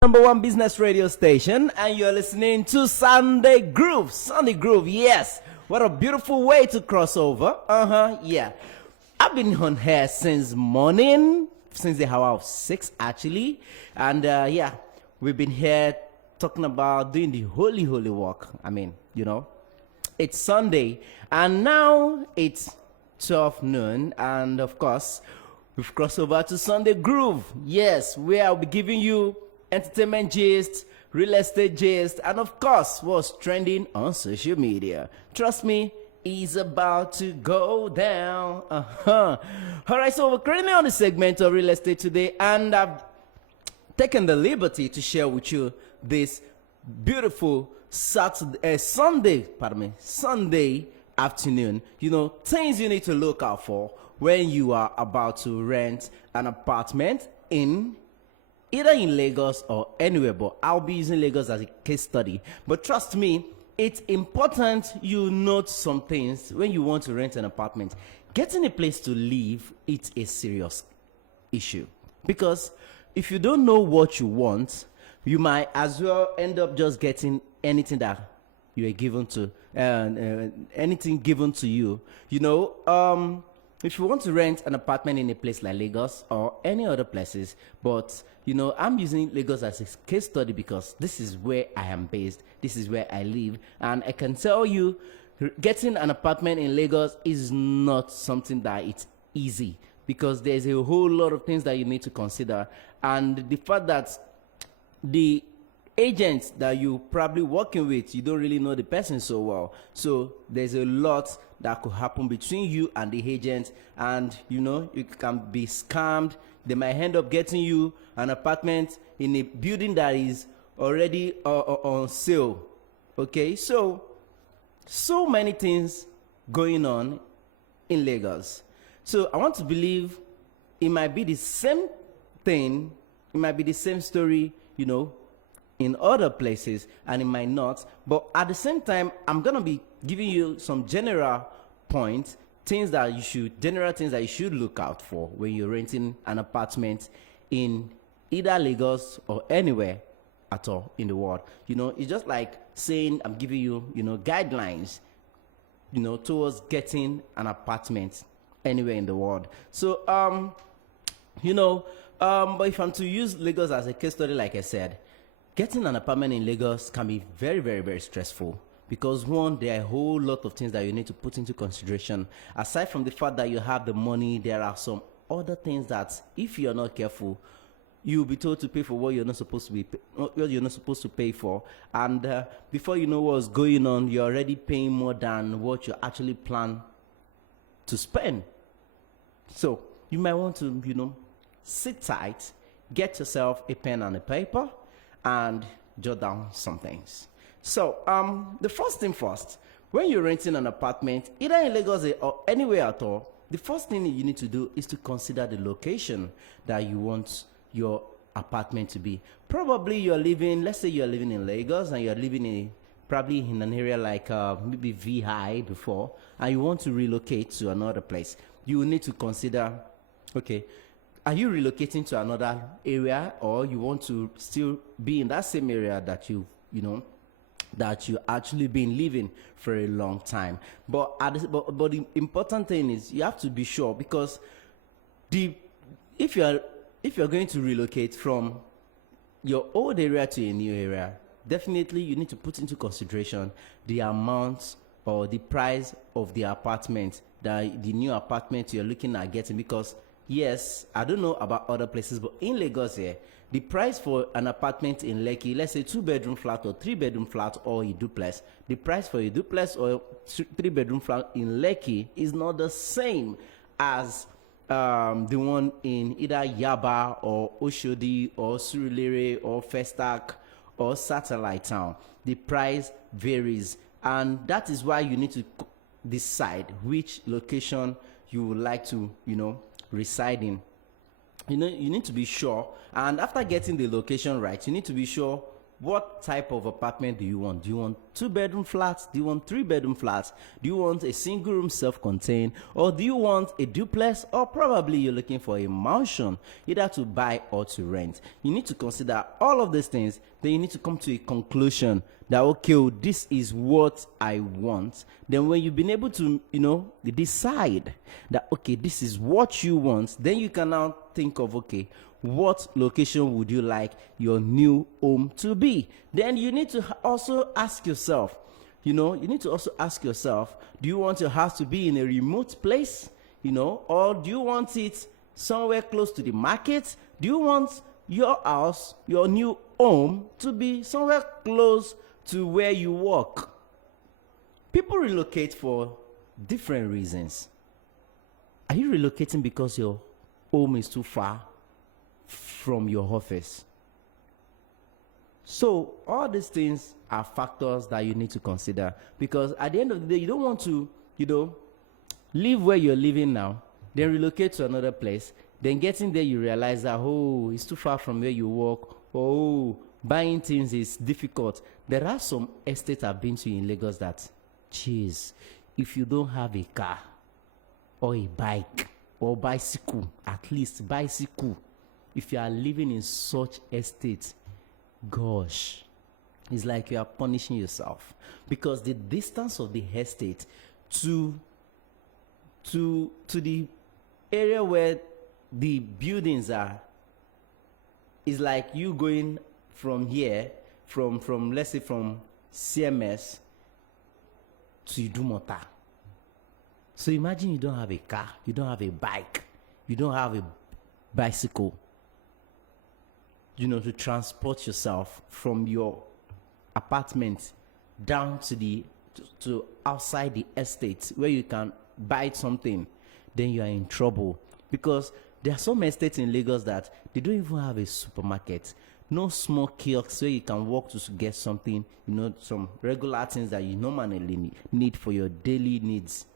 Number one business radio station, and you're listening to Sunday Groove. Sunday Groove, yes. What a beautiful way to cross over. Yeah. I've been on here since morning, since the hour of 6 actually. And yeah, we've been here talking about doing the holy work. I mean, it's Sunday, and now it's 12 noon, and of course, we've crossed over to Sunday Groove. Yes, where I'll be giving you entertainment gist, real estate gist, and of course, what's trending on social media. Trust me, it's about to go down. All right, so we're currently on the segment of real estate today, and I've taken the liberty to share with you this beautiful Sunday afternoon. Things you need to look out for when you are about to rent an apartment either in Lagos or anywhere, but I'll be using Lagos as a case study. But trust me, it's important you note some things when you want to rent an apartment. Getting a place to live, it's a serious issue. Because if you don't know what you want, you might as well end up just getting anything that you are given to, anything given to you. If you want to rent an apartment in a place like Lagos or any other places, but I'm using Lagos as a case study because this is where I am based, this is where I live, and I can tell you, getting an apartment in Lagos is not something that it's easy because there's a whole lot of things that you need to consider, and the fact that the agents that you probably working with, you don't really know the person so well, so there's a lot that could happen between you and the agent, and you can be scammed. They might end up getting you an apartment in a building that is already on sale. Okay, so many things going on in Lagos. So I want to believe it might be the same thing, it might be the same story, in other places, and it might not. But at the same time, I'm gonna be giving you some general points, general things that you should look out for when you're renting an apartment in either Lagos or anywhere at all in the world. It's just like saying I'm giving you, guidelines, towards getting an apartment anywhere in the world. So, but if I'm to use Lagos as a case study, like I said, getting an apartment in Lagos can be very, very, very stressful because one, there are a whole lot of things that you need to put into consideration. Aside from the fact that you have the money, there are some other things that, if you're not careful, you'll be told to pay for what you're not supposed to pay for, and before you know what's going on, you're already paying more than what you actually plan to spend. So you might want to, sit tight, get yourself a pen and a paper, and jot down some things. So, the first thing first, when you're renting an apartment, either in Lagos or anywhere at all, the first thing you need to do is to consider the location that you want your apartment to be. Probably let's say you're living in Lagos and you're living probably in an area like maybe VI before, and you want to relocate to another place. You will need to consider, okay, are you relocating to another area, or you want to still be in that same area that you actually been living for a long time? But the important thing is you have to be sure, because if you're going to relocate from your old area to a new area, definitely you need to put into consideration the amount or the price of the apartment, the new apartment you're looking at getting. Because yes, I don't know about other places, but in Lagos here, the price for an apartment in Lekki, let's say 2-bedroom flat or 3-bedroom flat or a duplex, the price for a duplex or 3-bedroom flat in Lekki is not the same as the one in either Yaba or Oshodi or Surulere or Festac or Satellite Town. The price varies, and that is why you need to decide which location you would like to, reside in. You need to be sure, and after getting the location right, you need to be sure What type of apartment do you want? Do you want 2-bedroom flats? Do you want 3-bedroom flats? Do you want a single room self-contained? Or do you want a duplex? Or probably you're looking for a mansion, either to buy or to rent. You need to consider all of these things. Then you need to come to a conclusion that, okay, this is what I want. Then when you've been able to, decide that, okay, this is what you want, then you can now think of, okay, what location would you like your new home to be? Then you need to also ask yourself, do you want your house to be in a remote place, or do you want it somewhere close to the market? Do you want your house, your new home, to be somewhere close to where you work? People relocate for different reasons. Are you relocating because your home is too far from your office? So all these things are factors that you need to consider, because at the end of the day, you don't want to, live where you're living now, then relocate to another place, then getting there you realize that, oh, it's too far from where you work, oh, buying things is difficult. There are some estates I've been to in Lagos that, geez, if you don't have a car or a bike or bicycle, at least bicycle, if you are living in such estate, gosh, it's like you are punishing yourself, because the distance of the estate to the area where the buildings are is like you going from here, from let's say from CMS to Idumota. So imagine you don't have a car, you don't have a bike, you don't have a bicycle, to transport yourself from your apartment down to outside the estate where you can buy something. Then you are in trouble, because there are some estates in Lagos that they don't even have a supermarket, no small kiosks where you can walk to get something, some regular things that you normally need for your daily needs,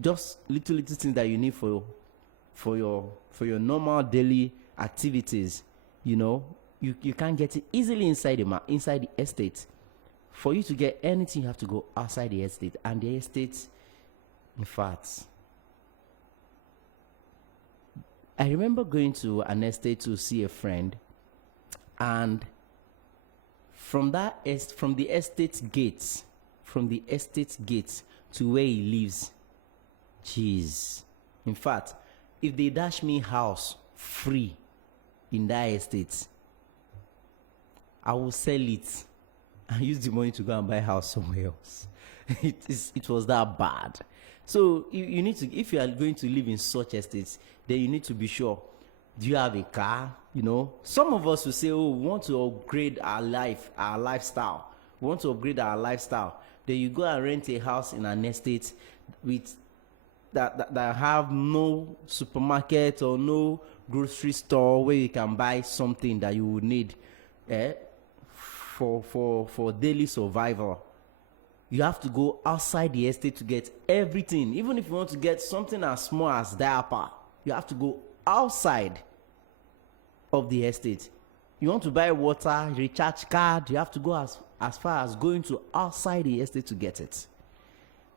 just little things that you need for your normal daily activities. You can't get it easily inside the estate. For you to get anything, you have to go outside the estate. And the estate, in fact, I remember going to an estate to see a friend, and from the estate gates to where he lives, jeez, in fact, if they dash me house free in that estate, I will sell it and use the money to go and buy a house somewhere else. It was that bad. So you need to, if you are going to live in such estates, then you need to be sure, do you have a car? Some of us will say, oh, we want to upgrade our lifestyle. We want to upgrade our lifestyle. Then you go and rent a house in an estate with that have no supermarket or no grocery store where you can buy something that you would need for daily survival. You have to go outside the estate to get everything. Even if you want to get something as small as diaper, you have to go outside of the estate. You want to buy water, recharge card, you have to go as far as going to outside the estate to get it.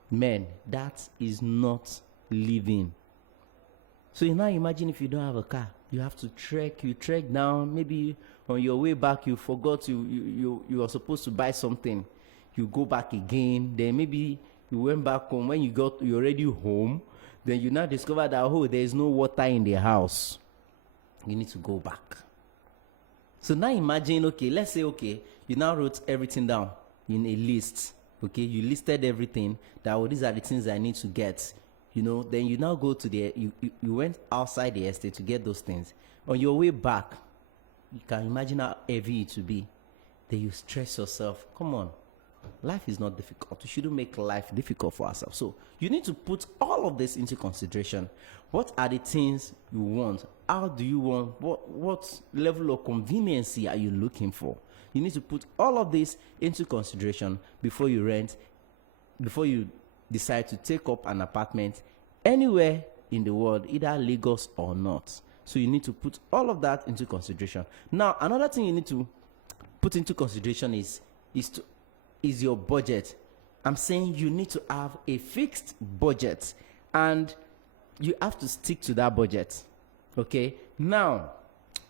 Man, that is not living. So you now imagine if you don't have a car, you have to trek. You trek down. Maybe on your way back, you forgot you are supposed to buy something. You go back again. Then maybe you went back home. When you're already home, then you now discover that, oh, there is no water in the house. You need to go back. So now imagine, okay, let's say, okay, you now wrote everything down in a list. Okay, you listed everything that, oh, these are the things I need to get. Then you now go to you went outside the estate to get those things. On your way back, you can imagine how heavy it will be. Then you stress yourself. Come on. Life is not difficult. We shouldn't make life difficult for ourselves. So you need to put all of this into consideration. What are the things you want? How do you want? What level of convenience are you looking for? You need to put all of this into consideration before you decide to take up an apartment anywhere in the world, either Lagos or not. So you need to put all of that into consideration. Now, another thing you need to put into consideration is your budget. I'm saying you need to have a fixed budget, and you have to stick to that budget. Okay? Now,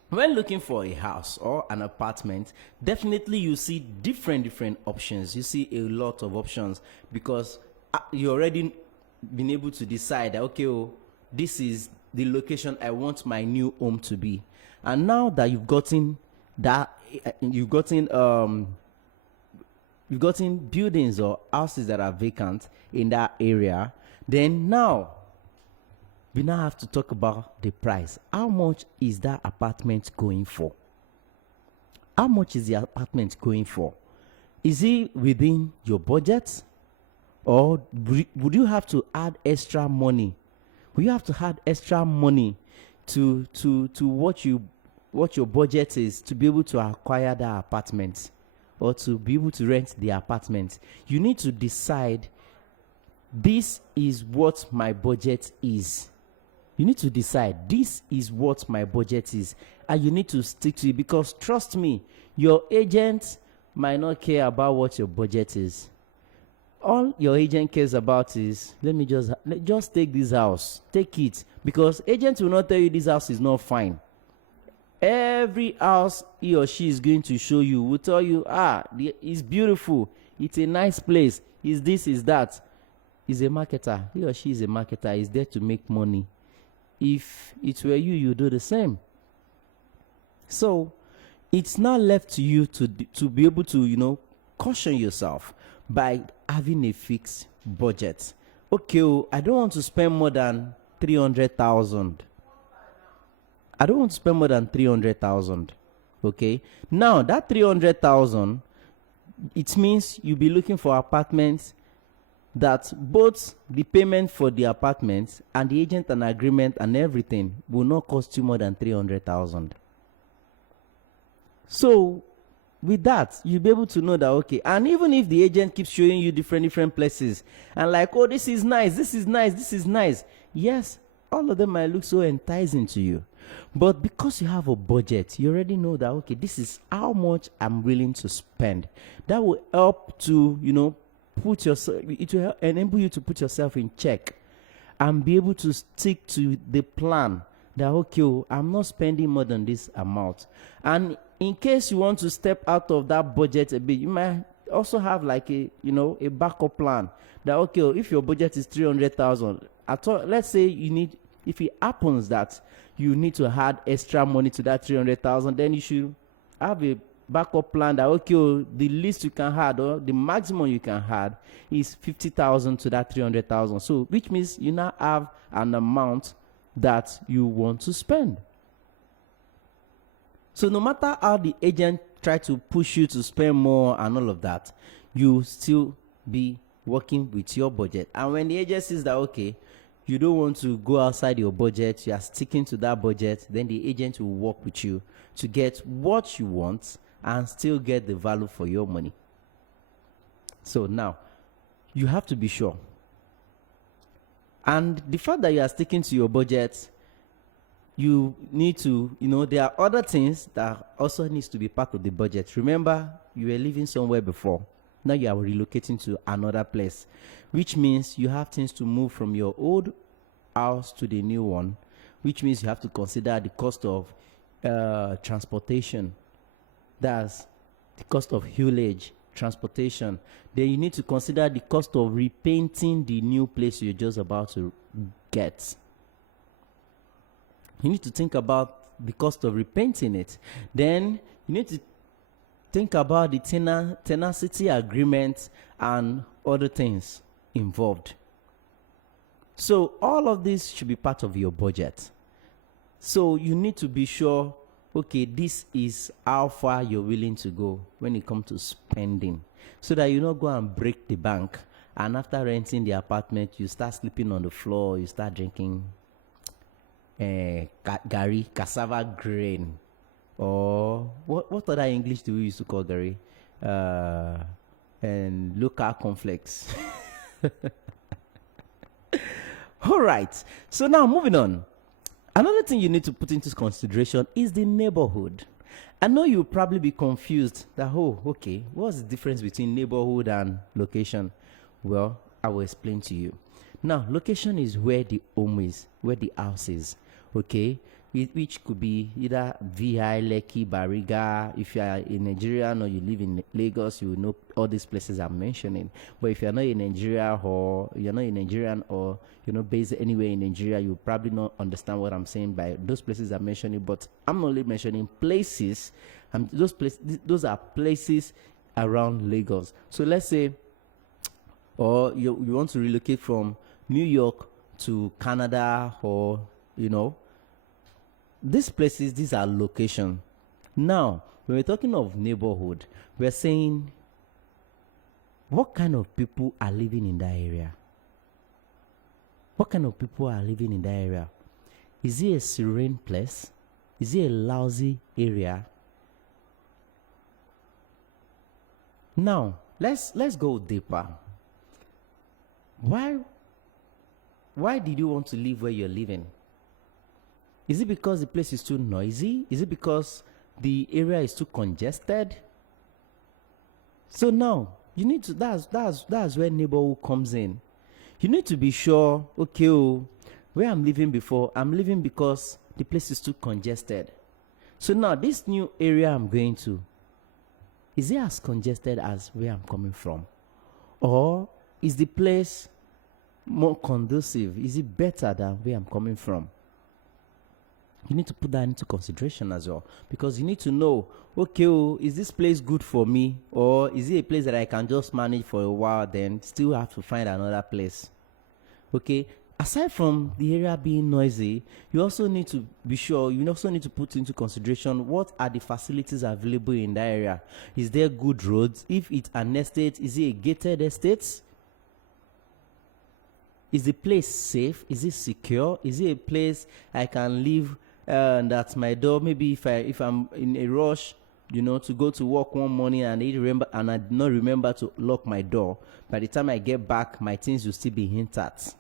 when looking for a house or an apartment, definitely you see different options. You see a lot of options, because you already been able to decide that, okay, oh, this is the location I want my new home to be. And now that you've gotten buildings or houses that are vacant in that area, then now we now have to talk about the price. How much is that apartment going for? How much is the apartment going for? Is it within your budget? Or would you have to add extra money? Will you have to add extra money to what your budget is to be able to acquire that apartment, or to be able to rent the apartment? You need to decide, this is what my budget is. You need to decide, this is what my budget is, and you need to stick to it, because trust me, your agent might not care about what your budget is. All your agent cares about is, let me just take this house, take it, because agent will not tell you this house is not fine. Every house he or she is going to show you will tell you, it's beautiful, it's a nice place, is this, is that. He's a marketer. He or she is a marketer. He's there to make money. If it were you, you do the same. So it's not left to you to be able to, caution yourself by having a fixed budget. Okay, I don't want to spend more than 300,000. I don't want to spend more than 300,000. Okay. Now that 300,000, it means you'll be looking for apartments that both the payment for the apartment and the agent and agreement and everything will not cost you more than 300,000. So with that, you'll be able to know that, okay, and even if the agent keeps showing you different places and like, oh, this is nice, this is nice, this is nice, yes, all of them might look so enticing to you, but because you have a budget, you already know that, okay, this is how much I'm willing to spend. That will help to it will enable you to put yourself in check and be able to stick to the plan that, okay, I'm not spending more than this amount. And in case you want to step out of that budget a bit, you might also have like a backup plan that, okay, if your budget is 300,000, let's say if it happens that you need to add extra money to that 300,000, then you should have a backup plan that, okay, the least you can add or the maximum you can add is 50,000 to that 300,000. So which means you now have an amount that you want to spend. So no matter how the agent try to push you to spend more and all of that, you still be working with your budget. And when the agent says that, okay, you don't want to go outside your budget, you are sticking to that budget, then the agent will work with you to get what you want and still get the value for your money. So now, you have to be sure. And the fact that you are sticking to your budget, you need to, there are other things that also needs to be part of the budget. Remember, you were living somewhere before. Now you are relocating to another place, which means you have things to move from your old house to the new one, which means you have to consider the cost of transportation. That's the cost of haulage, transportation. Then you need to consider the cost of repainting the new place you're just about to get. You need to think about the cost of repainting it. Then you need to think about the tenancy agreement and other things involved. So all of this should be part of your budget. So you need to be sure, okay, this is how far you're willing to go when it comes to spending, so that you don't go and break the bank, and after renting the apartment, you start sleeping on the floor, you start drinking gari, cassava grain, or what other English do we used to call gari? And local cornflakes. All right. So now moving on. Another thing you need to put into consideration is the neighborhood. I know you'll probably be confused that, oh, okay, what's the difference between neighborhood and location? Well, I will explain to you. Now, location is where the home is, where the house is, okay? Which could be either VI, Lekki, Bariga. If you are in Nigeria or you live in Lagos, you will know all these places I'm mentioning. But if you're not in Nigeria or you're not in Nigerian or you're not based anywhere in Nigeria, you probably not understand what I'm saying by those places I'm mentioning. But I'm only mentioning places. Those are places around Lagos. So let's say, or you want to relocate from New York to Canada, or these places, these are location. Now, when we're talking of neighborhood, we're saying what kind of people are living in that area? What kind of people are living in that area? Is it a serene place? Is it a lousy area? Now, let's go deeper. Why did you want to live where you're living? Is it because the place is too noisy? Is it because the area is too congested? So now you need to that's where neighborhood comes in. You need to be sure, okay, where I'm living before, I'm living because the place is too congested. So now this new area I'm going to, is it as congested as where I'm coming from? Or is the place more conducive? Is it better than where I'm coming from? You need to put that into consideration as well, because you need to know, okay, is this place good for me, or is it a place that I can just manage for a while then still have to find another place? Okay, aside from the area being noisy, you also need to be sure, you also need to put into consideration what are the facilities available in that area. Is there good roads? If it's an estate, is it a gated estate? Is the place safe? Is it secure? Is it a place I can live that's my door? Maybe if I'm in a rush, to go to work one morning and I did not remember to lock my door, by the time I get back, my things will still be intact.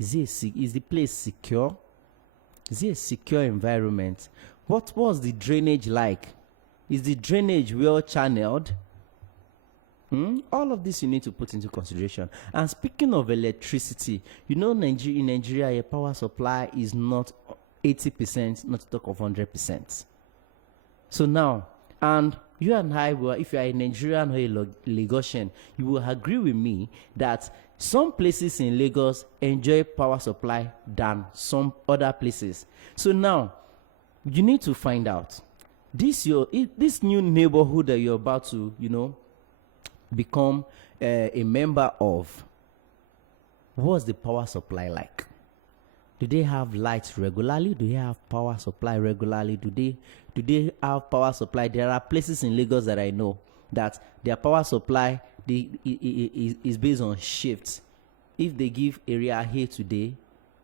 Is the place secure? Is it a secure environment? What was the drainage like? Is the drainage well channeled? All of this you need to put into consideration. And speaking of electricity, in Nigeria, a power supply is not 80%, not to talk of 100%. So now, and you and I will, if you are a Nigerian or a Lagosian, you will agree with me that some places in Lagos enjoy power supply than some other places. So now, you need to find out this new neighborhood that you're about to, become a member of. What's the power supply like? Do they have lights regularly? Do they have power supply regularly? Do they have power supply? There are places in Lagos that I know that their power supply is based on shifts. If they give area A today,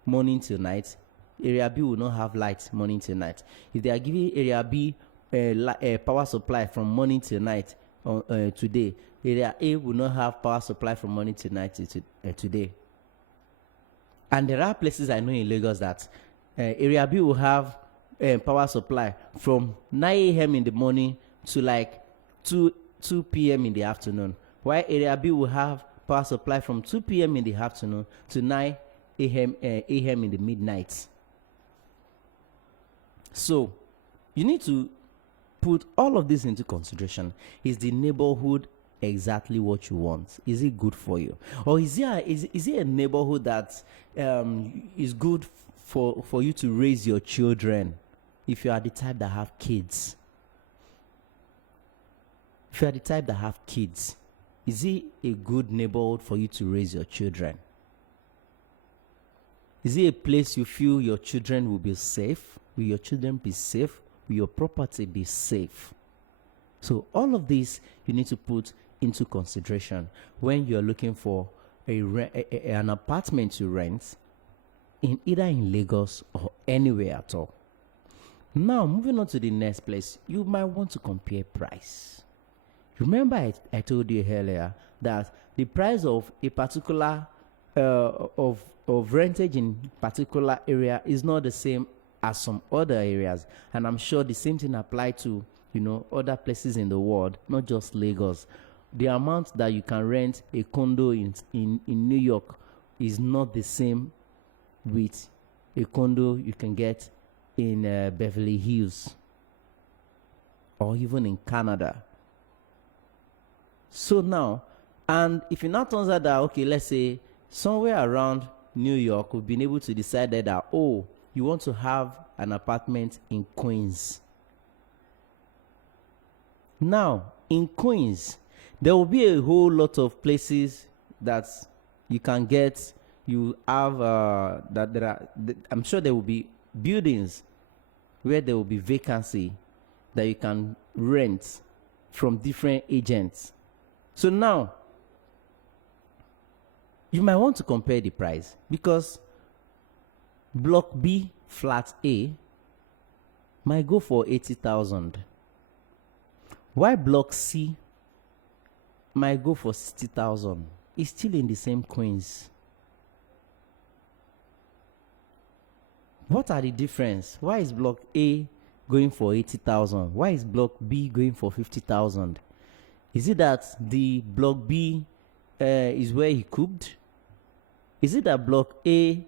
morning till night, area B will not have lights morning till night. If they are giving area B power supply from morning till night today, area A will not have power supply from morning till night today. And there are places I know in Lagos that area B will have power supply from 9 a.m. in the morning to like 2 p.m. in the afternoon, while area B will have power supply from 2 p.m. in the afternoon to 9 a.m. in the midnight. So you need to put all of this into consideration. Is the neighborhood exactly what you want? Is it good for you? Or is it a neighborhood that is good for you to raise your children if you are the type that have kids? If you are the type that have kids, is it a good neighborhood for you to raise your children? Is it a place you feel your children will be safe? Will your children be safe? Will your property be safe? So all of this you need to put into consideration when you're looking for an apartment to rent either in Lagos or anywhere at all. Now, moving on to the next place, you might want to compare price. Remember I told you earlier that the price of a particular of rentage in particular area is not the same as some other areas, and I'm sure the same thing applies to other places in the world, not just Lagos. The amount that you can rent a condo in New York is not the same with a condo you can get in Beverly Hills or even in Canada. So now, and if it now turns out that, okay, let's say somewhere around New York, we've been able to decide that, oh, you want to have an apartment in Queens. Now, in Queens, there will be a whole lot of places that you can get. You have that there are. I'm sure there will be buildings where there will be vacancy that you can rent from different agents. So now, you might want to compare the price, because Block B Flat A might go for 80,000. Why Block C might go for 60,000? It's still in the same Queens. What are the difference? Why is Block A going for 80,000? Why is Block B going for 50,000? Is it that the Block B is where he cooked? Is it that Block A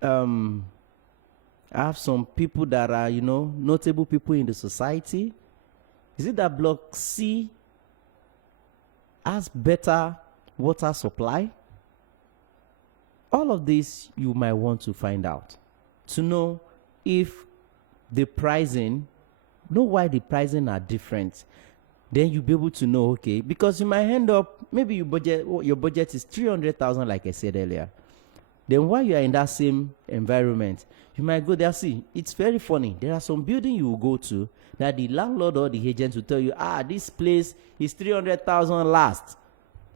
have some people that are, notable people in the society? Is it that Block C has better water supply? All of this you might want to find out to know if the pricing, know why the pricing are different. Then you'll be able to know, okay, because you might end up, maybe your budget is 300,000, like I said earlier. Then while you are in that same environment, you might go there. See, it's very funny. There are some buildings you will go to that the landlord or the agent will tell you, this place is 300,000 last.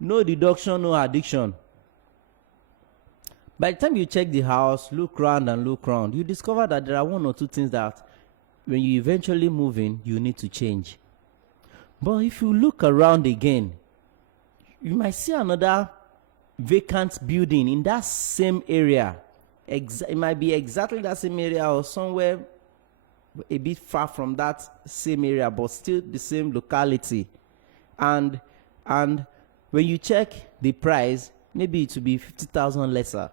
No deduction, no addiction. By the time you check the house, look around, you discover that there are one or two things that when you eventually move in, you need to change. But if you look around again, you might see another vacant building in that same area. It might be exactly that same area or somewhere a bit far from that same area, but still the same locality. And when you check the price, maybe it will be 50,000 lesser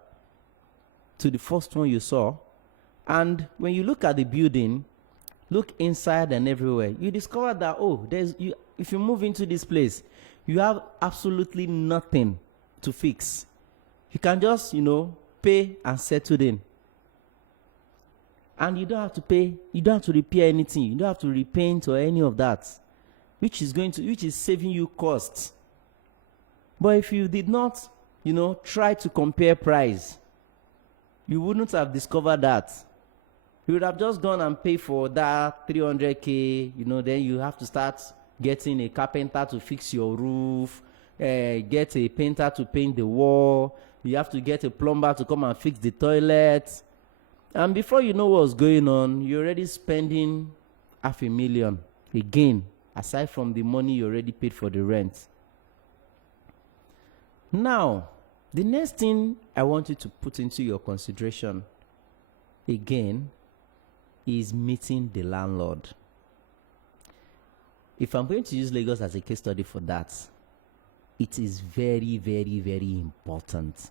to the first one you saw. And when you look at the building, look inside and everywhere, you discover that, if you move into this place, you have absolutely nothing to fix. You can just, pay and settle in. And you don't have to pay, you don't have to repair anything, you don't have to repaint or any of that, which is saving you costs. But if you did not, try to compare price, you wouldn't have discovered that. You would have just gone and paid for that 300K, then you have to start getting a carpenter to fix your roof, get a painter to paint the wall, you have to get a plumber to come and fix the toilet. And before you know what's going on, you're already spending $500,000 again, aside from the money you already paid for the rent. Now, the next thing I want you to put into your consideration again is meeting the landlord. If I'm going to use Lagos as a case study for that, it is very, very, very important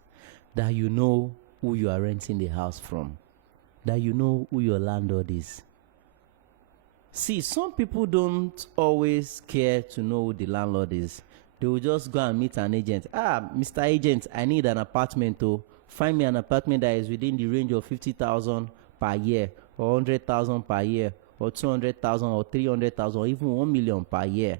that you know who you are renting the house from, that you know who your landlord is. See, some people don't always care to know who the landlord is. They will just go and meet an agent. Mr. Agent, I need an apartment. Find me an apartment that is within the range of 50,000 per year, or 100,000 per year, or 200,000, or 300,000, or even 1 million per year.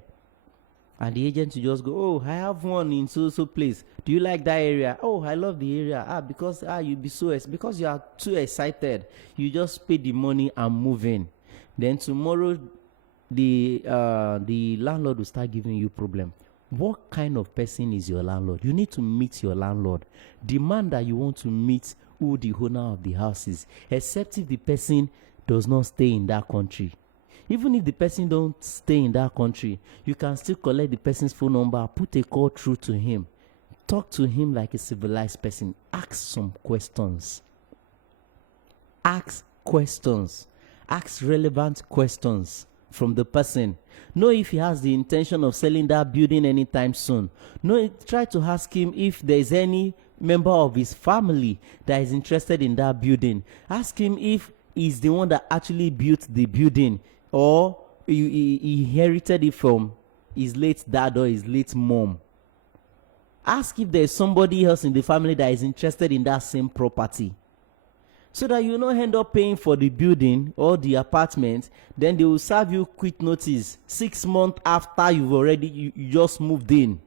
And the agent will just go, I have one in so place. Do you like that area? I love the area. Because you'll be because you are too excited. You just pay the money and move in. Then tomorrow, the landlord will start giving you problem. What kind of person is your landlord? You need to meet your landlord. Demand that you want to meet who the owner of the house is, except if the person does not stay in that country. Even if the person don't stay in that country, you can still collect the person's phone number, put a call through to him, talk to him like a civilized person, ask some questions. Ask relevant questions from the person. Know if he has the intention of selling that building anytime soon. Try to ask him if there is any member of his family that is interested in that building. Ask him if he's the one that actually built the building, or he inherited it from his late dad or his late mom. Ask if there's somebody else in the family that is interested in that same property, so that you don't end up paying for the building or the apartment. Then they will serve you quick notice 6 months after you just moved in.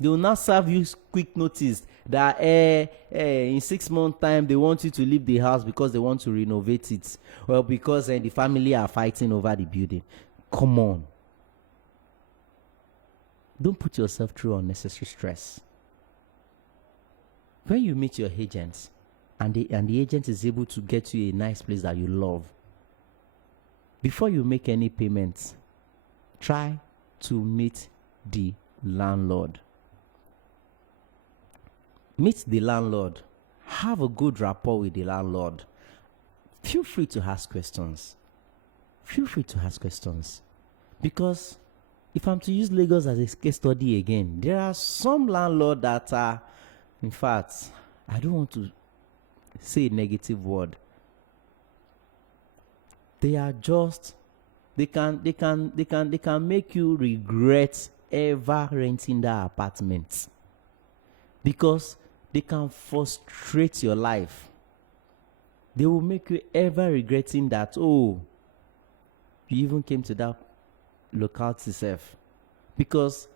They will not serve you quick notice that in 6 months time they want you to leave the house because they want to renovate it, or because the family are fighting over the building. Come on. Don't put yourself through unnecessary stress. When you meet your agent, and the agent is able to get you a nice place that you love, before you make any payments, try to meet the landlord. Meet the landlord. Have a good rapport with the landlord. Feel free to ask questions. Because if I'm to use Lagos as a case study again, there are some landlords that are, in fact, I don't want to say a negative word. They are just, they can make you regret ever renting that apartment, because they can frustrate your life. They will make you ever regretting that, oh, you even came to that locality self. Because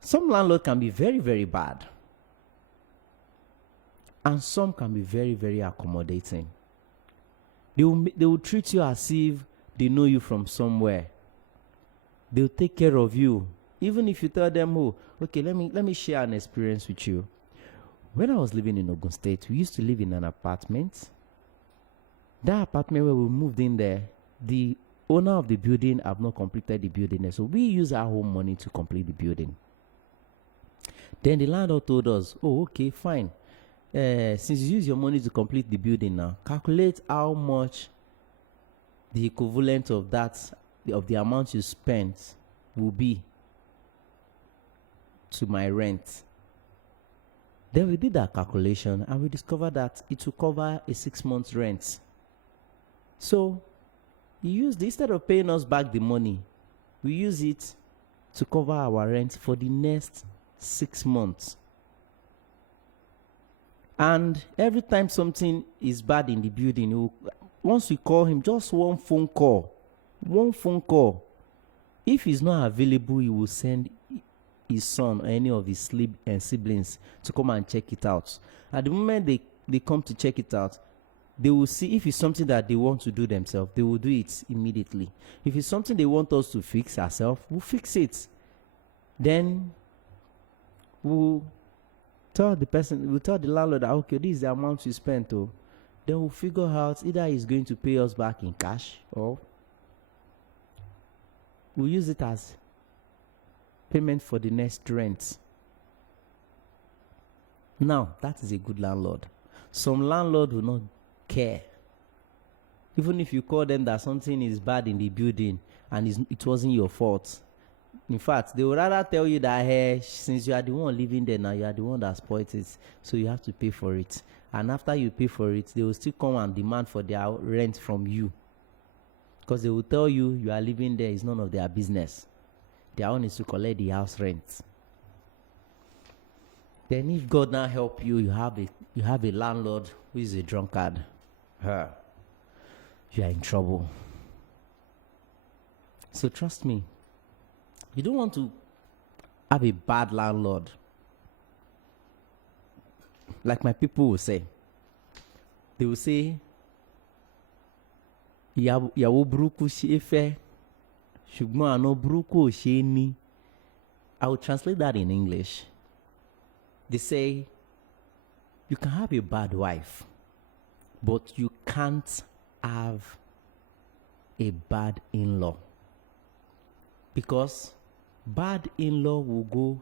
some landlord can be very, very bad, and some can be very, very accommodating. They will treat you as if they know you from somewhere. They will take care of you, even if you tell them, oh, okay, let me share an experience with you. When I was living in Ogun State, we used to live in an apartment. That apartment where we moved in there, the owner of the building have not completed the building there, so we use our own money to complete the building. Then the landlord told us, oh, okay, fine. Since you use your money to complete the building now, calculate how much the equivalent of the amount you spent will be to my rent. Then we did that calculation and we discovered that it will cover a 6 months rent. So instead of paying us back the money, we use it to cover our rent for the next 6 months. And every time something is bad in the building, once we call him, just one phone call. If he's not available, he will send his son or any of his siblings to come and check it out. At the moment they come to check it out, they will see if it's something that they want to do themselves, they will do it immediately. If it's something they want us to fix ourselves, we'll fix it. Then we'll tell the landlord that, okay, this is the amount you spent. Then we'll figure out either he's going to pay us back in cash, or we'll use it as payment for the next rent. Now, that is a good landlord. Some landlord will not care. Even if you call them that something is bad in the building and it wasn't your fault. In fact, they would rather tell you that, hey, since you are the one living there now, you are the one that spoiled it, so you have to pay for it. And after you pay for it, they will still come and demand for their rent from you. Because they will tell you are living there, it's none of their business. Their own is to collect the house rent. Then if God now help you, you have a landlord who is a drunkard. You are in trouble. So trust me, you don't want to have a bad landlord. Like my people will say. They will say, ìyàwó burúkú ṣe é fẹ́, ṣùgbọ́n àna burúkú ò ṣe é ní. I will translate that in English. They say, you can have a bad wife, but you can't have a bad in-law. Because bad in-law will go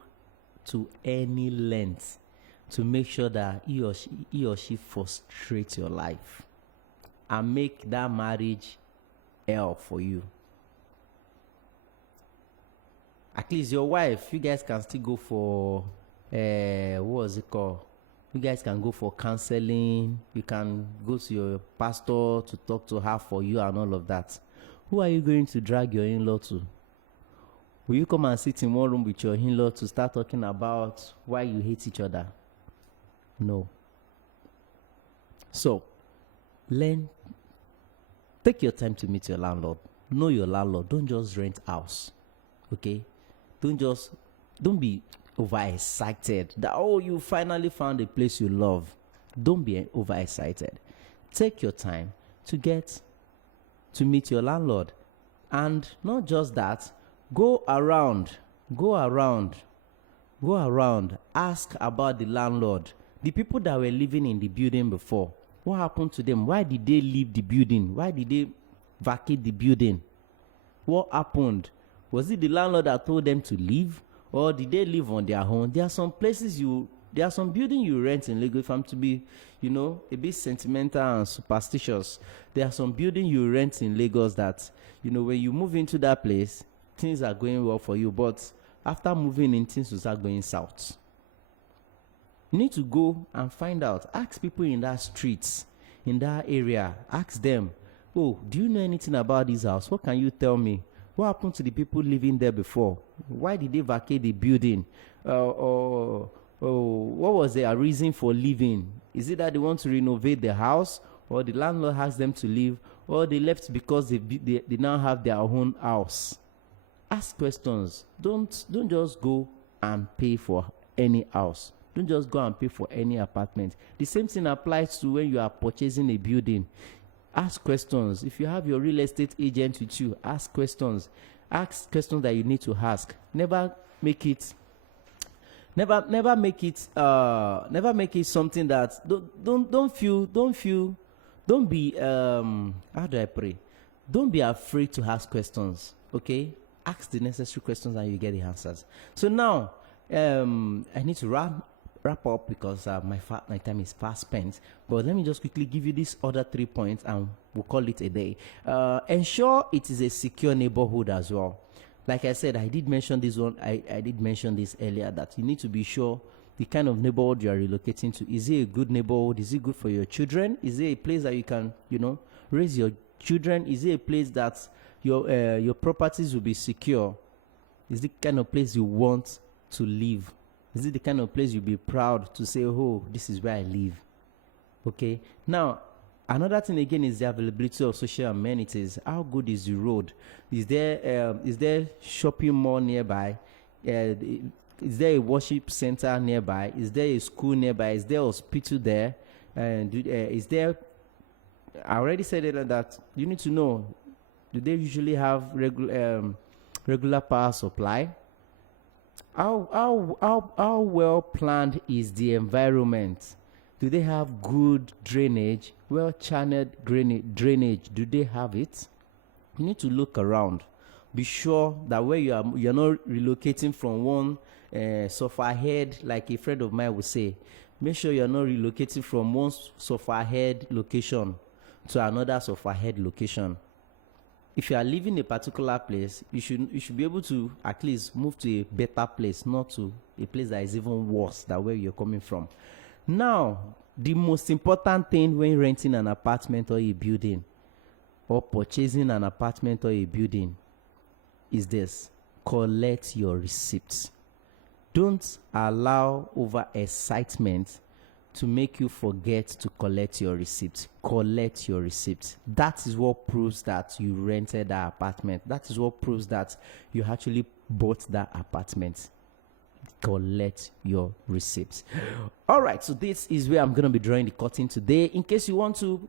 to any length to make sure that he or she frustrates your life and make that marriage hell for you. at least your wife, you guys can still go for what was it called? You guys can go for counseling. You can go to your pastor to talk to her for you and all of that. Who are you going to drag your in-law to? Will you come and sit in one room with your in-law to start talking about why you hate each other? No. So, take your time to meet your landlord. Know your landlord. Don't just rent house. Okay? Don't be overexcited that, oh, you finally found a place you love. Don't be overexcited. Take your time to get to meet your landlord. And not just that, go around, ask about the landlord. The people that were living in the building before, what happened to them? Why did they leave the building? Why did they vacate the building? What happened? Was it the landlord that told them to leave? Or did they live on their own? There are some buildings you rent in Lagos. If I'm to be, a bit sentimental and superstitious, there are some buildings you rent in Lagos that, when you move into that place, things are going well for you. But after moving in, things will start going south. You need to go and find out. Ask people in that streets, in that area. Ask them, oh, do you know anything about this house? What can you tell me? What happened to the people living there before? Why did they vacate the building? What was their reason for leaving? Is it that they want to renovate the house, or the landlord asked them to leave, or they left because they now have their own house? Ask questions. Don't just go and pay for any house. Don't just go and pay for any apartment. The same thing applies to when you are purchasing a building. Ask questions. If you have your real estate agent with you, ask questions. Ask questions that you need to ask. Never make it something that don't be how do I pray? Don't be afraid to ask questions. Okay? Ask the necessary questions and you get the answers. So now I need to wrap up because my time is fast spent. But let me just quickly give you these other 3 points and we'll call it a day. Ensure it is a secure neighborhood as well. Like I said, I did mention this one. I did mention this earlier, that you need to be sure the kind of neighborhood you are relocating to. Is it a good neighborhood? Is it good for your children? Is it a place that you can, raise your children? Is it a place that your properties will be secure? Is it the kind of place you want to live? Is it the kind of place you'll be proud to say, oh, this is where I live? Okay. Now, another thing again is the availability of social amenities. How good is the road? Is there shopping mall nearby? Is there a worship center nearby? Is there a school nearby? Is there a hospital there? And is there? I already said it that you need to know. Do they usually have regular power supply? How well planned is the environment? Do they have good drainage? Well channeled drainage? Do they have it? You need to look around. Be sure that where you're not relocating from one sofa head, like a friend of mine would say. Make sure you're not relocating from one sofa head location to another sofa head location. If you are living in a particular place, you should be able to at least move to a better place, not to a place that is even worse than where you're coming from. Now, the most important thing when renting an apartment or a building, or purchasing an apartment or a building, is this: collect your receipts. Don't allow over-excitement to make you forget to collect your receipt. Collect your receipt. That is what proves that you rented that apartment. That is what proves that you actually bought that apartment. Collect your receipts. All right, so this is where I'm going to be drawing the curtain today. In case you want to,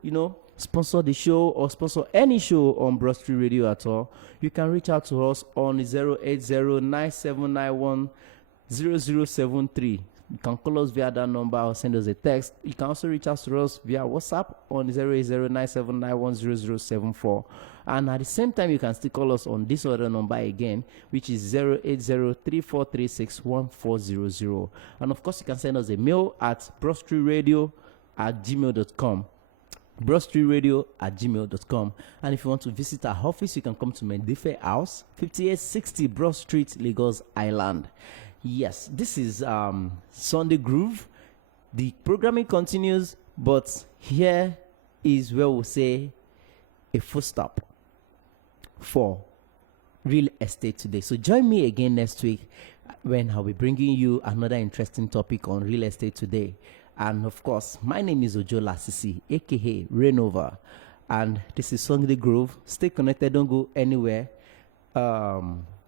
sponsor the show or sponsor any show on Broad Street Radio at all, you can reach out to us on 080-9791-0073. You can call us via that number or send us a text. You can also reach out to us via WhatsApp on 080-9791-0074. And at the same time, you can still call us on this other number again, which is 080-3436-1400. And of course, you can send us a mail at broadstreetradio@gmail.com. broadstreetradio@gmail.com. And if you want to visit our office, you can come to Mendife House, 5860 Broad Street, Lagos Island. Yes, this is Sunday Groove. The programming continues, but here is where we'll say a full stop for real estate today. So join me again next week when I'll be bringing you another interesting topic on real estate today. And of course, my name is Ojo Lasisi, aka Rainover, and this is Sunday Groove. Stay connected, don't go anywhere.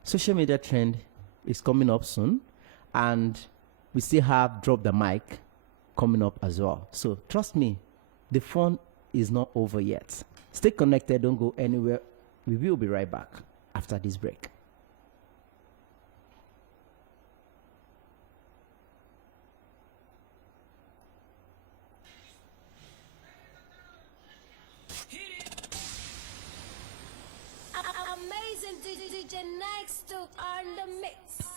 Social media trend is coming up soon, and we still have Drop the Mic coming up as well. So trust me, the fun is not over yet. Stay connected, don't go anywhere. We will be right back after this break. Amazing DJ next to on the mix.